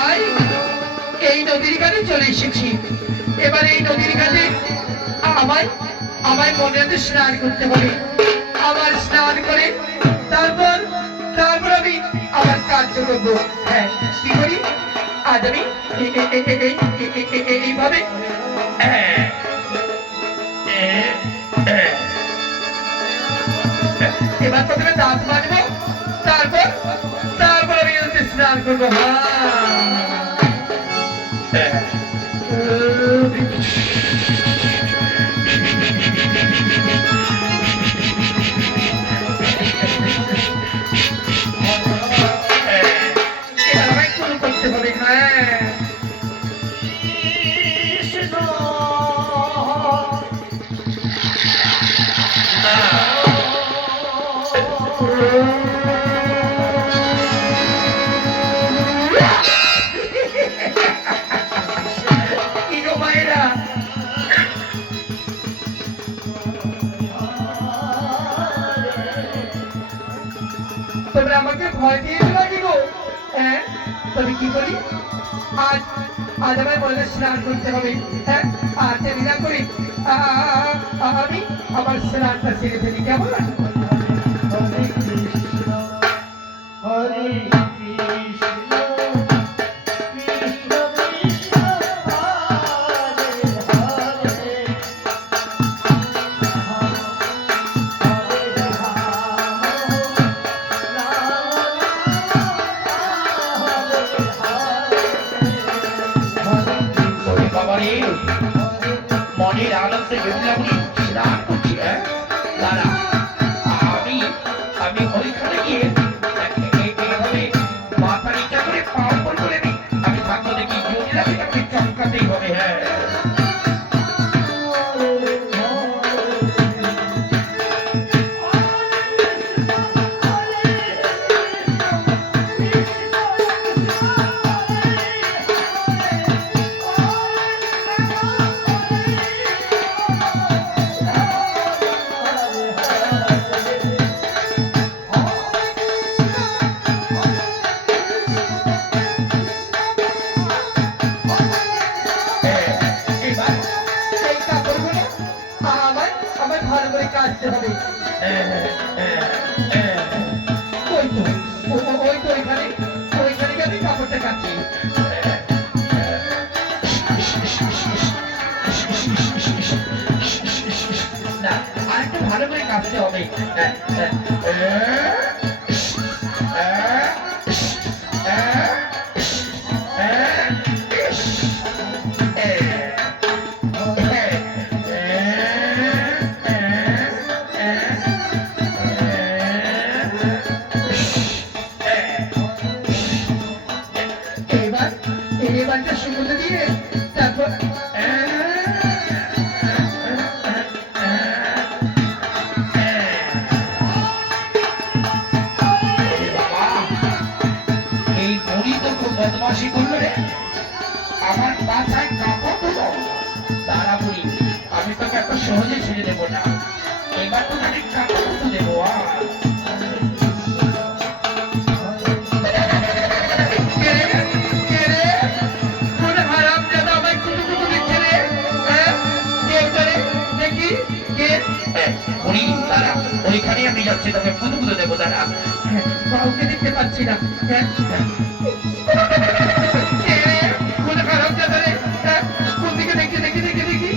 তাই এই নদীর ঘাটে চলে এসেছি। এবার এই নদীর ঘাটে আমায় আমায় মনে স্নান করতে হবে। আমার স্নান করে তারপর তারপর আমি আমার কার্য করবো। হ্যাঁ, কি করি আজ আমি এইভাবে এবার প্রথমে দাঁত মাজবো, তারপর তারপর আমি স্নান করবো। করতে হবে। হ্যাঁ, তোমরা আমাকে ভয় দিয়ে লাগিব। হ্যাঁ, তবে কি করি আজ আজ আমায় বলে স্নান করতে হবে। হ্যাঁ, আর দেরি না করি আমি আমার স্নানটা সেরে ফেলি। কেমন? হরে কৃষ্ণ হরে কৃষ্ণ কৃষ্ণ কৃষ্ণ হরে হরে মনের আনন্দে বেহুলামণি স্নান করছি। দাঁড়া, আমি আমি ওইখানে গিয়ে এইভাবে মাথা নিচা করে পাও করে নি। আমি থাকবো দেখি বেহুলাকে চমকাতেই হবে। হ্যাঁ, ভালো করে কাটতে হবে। ওই তো ওইখানে আমি কাপড়টা কাটছি। না, আরেকটু ভালো করে কাটতে হবে। এবারটা সুগন্ধ দিয়ে তারপর এই বুড়ি তো খুব বদমাশি করলো রে। আমার মাথায় কাপড় দেবো। তারা বুড়ি, আমি তোকে এত সহজে ছেড়ে দেবো না। এবার তো তাকে কাপড় দেবো। ওইখানে আমি যাচ্ছি, তোকে পুদু পুদু দেবো। দাঁড়া, কাউকে দেখতে পাচ্ছি না। কোন দিকে দেখি দেখি দেখি দেখি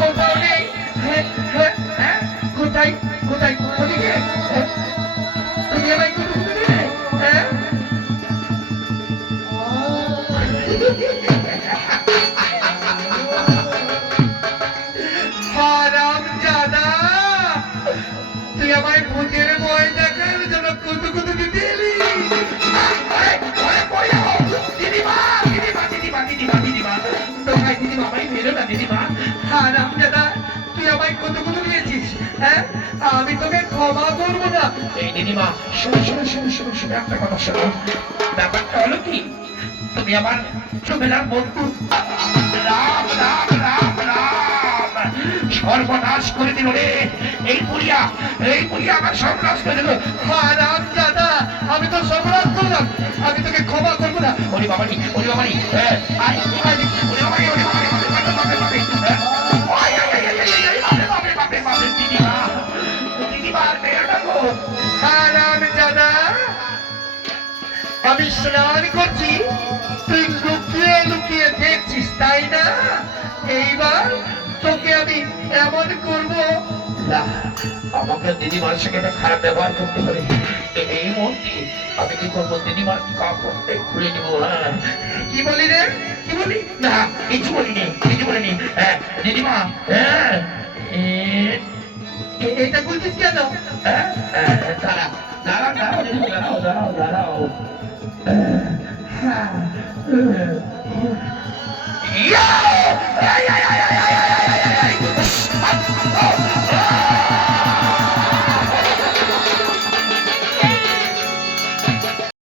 কোথাও নেই। কোথায় কোথায় ওদিকে তুমি আমায় পুদু পুদু দেবে? তুই আমায় ভূতের ভয় দেখার জন্য কত কত দিতে এলি। দিদিমা দিদিমা দিদিমা দিদিমা দিদিমা তোমায় দিদিমা আমায় মেরো না দিদিমা। হারাম দাদা, তুই আমায় কত কত দিয়েছিস। হ্যাঁ, আমি তোকে ক্ষমা করবো না। এই দিদিমা, শোনো শোনো শোনো শোনো শোনো একটা কথা শোনো। ব্যাপারটা হলো কি, তুমি আমার ছোটবেলার বন্ধু। রাম রাম রাম রাম সর্বনাশ করে দিল রে। এই পুরিয়া আমার সর্বনাশ করে দিল। হারাম দাদা, আমি তো সর্বনাশ করলাম, আমি তোকে ক্ষমা করবো না। ওরে বাবারি, ওরে বাবারি, হ্যাঁ, আয়, আয়, ওরে বাবারি, ওরে বাবারি, বাপরে, বাপরে, বাপরে, বাপরে, হ্যাঁ, আয়, আয়, আয়, আয়, আয়, আয়, বাপরে, বাপরে, বাপরে, বাপরে, দিদিমা, দিদিমা, মেয়েটা গো। হারামজাদা, আমি স্নান করছি, তুই লুকিয়ে লুকিয়ে দেখছিস তাই না? এইবার তোকে আমি এমন করবো। না, আমাকে দিদিমার সঙ্গে একটা খারাপ ব্যবহার করতে পারে, এই মুহূর্তে আমি কি করবো, দিদিমার কাপড়টা খুলে নিবো। হ্যাঁ, কি বলি রে, কি বলি? না, কিছু বলিনি, কিছু বলিনি। হ্যাঁ, দিদিমা, হ্যাঁ, এইটা বলছিস কেন? হ্যাঁ, হ্যাঁ, দাঁড়াও, দাঁড়াও, দাঁড়াও, দিদি, দাঁড়াও, দাঁড়াও, দাঁড়াও। ইয়া!